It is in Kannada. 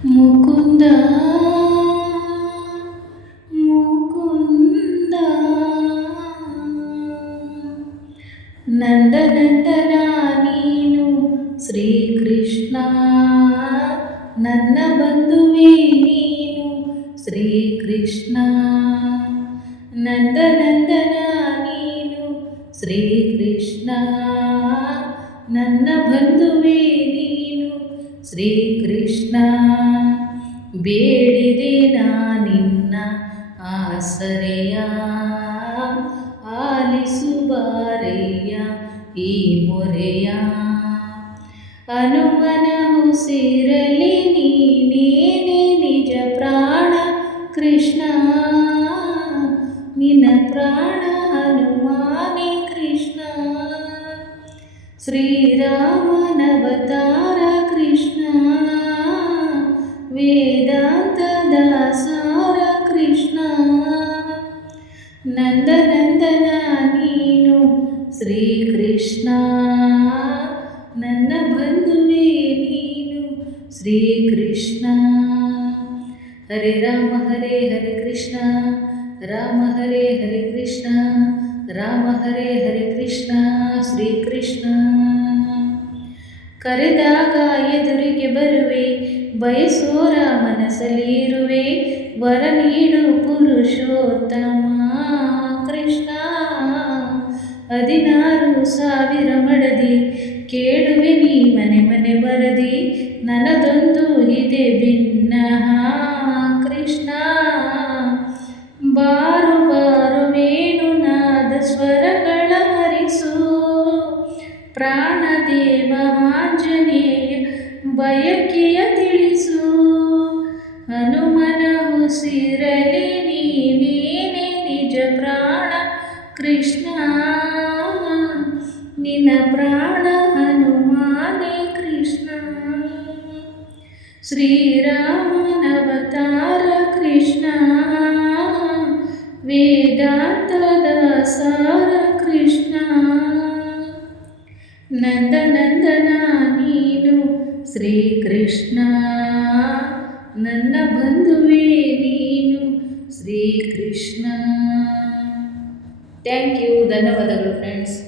ಮುಕುಂದ ಮುಕುಂದ ನಂದನಂದನ ನೀನು ಶ್ರೀಕೃಷ್ಣ, ನನ್ನ ಬಂಧುವೇ ನೀನು ಶ್ರೀಕೃಷ್ಣ. ನಂದನಂದನ ನೀನು ಶ್ರೀಕೃಷ್ಣ, ನನ್ನ ಬಂಧುವೇ ನೀನು ಶ್ರೀಕೃಷ್ಣ. ಬೇಡಿದೆ ನಾನಿನ್ನ ಆಸರೆಯ, ಆಲಿಸು ಬಾರಯ್ಯ ಈ ಮೊರೆಯ. ಹನುಮನ ಉಸಿರಲಿ ನೀನೇನೆ ನಿಜ ಪ್ರಾಣ ಕೃಷ್ಣ, ನಿನ್ನ ಪ್ರಾಣ ಹನುಮಾನೇ ಕೃಷ್ಣ. ಶ್ರೀರಾಮನವತಾರ ಕೃಷ್ಣ, ವೇದಾಂತದ ಸಾರ ಕೃಷ್ಣ. ನಂದನಂದನ ನೀನು ಶ್ರೀಕೃಷ್ಣ, ನನ್ನ ಬಂಧುವೇ ನೀನು ಶ್ರೀಕೃಷ್ಣ. ಹರೇ ರಾಮ ಹರೇ ಹರೇ ಕೃಷ್ಣ, ರಾಮ ಹರೇ ಹರೇ ಕೃಷ್ಣ, ರಾಮ ಹರೇ ಹರೇ ಕೃಷ್ಣ. ಶ್ರೀಕೃಷ್ಣ ಕರೆದಾಗ ಎದುರಿಗೆ ಬರುವೆ, ಬಯಸೋರ ಮನಸ್ಸಲ್ಲಿರುವೆ. ವರ ನೀಡು ಪುರುಷೋತ್ತಮ ಕೃಷ್ಣ. 16,000 ಮಡದಿ ಕೇಳುವೆ ನೀ ಮನೆ ಮನೆ ಬರದಿ. ನನ್ನದೊಂದು ಇದೆ ಭಿನ್ನ ಕೃಷ್ಣ. ಬಾರು ಬಾರು ವೇಣುನಾದ ಸ್ವರಗಳ ಹರಿಸು. ಪ್ರಾಣದೇವ ಆಂಜನೇಯ ಬಯಕೆಯ ತಿಳಿಸು. ಹನುಮನ ಉಸಿರಲಿ ನೀನೇನೆ ನಿಜ ಪ್ರಾಣ ಕೃಷ್ಣ, ನಿನ್ನ ಪ್ರಾಣ ಹನುಮಾನೇ ಕೃಷ್ಣ. ಶ್ರೀರಾಮನವತಾರ ಕೃಷ್ಣ, ವೇದಾಂತದ ಸಾರ ಕೃಷ್ಣ. ನಂದನಂದನ ನೀನು ಶ್ರೀಕೃಷ್ಣ, ನನ್ನ ಬಂಧುವೇ ನೀನು ಶ್ರೀಕೃಷ್ಣ. Thank you. ಧನ್ಯವಾದಗಳು ಫ್ರೆಂಡ್ಸ್.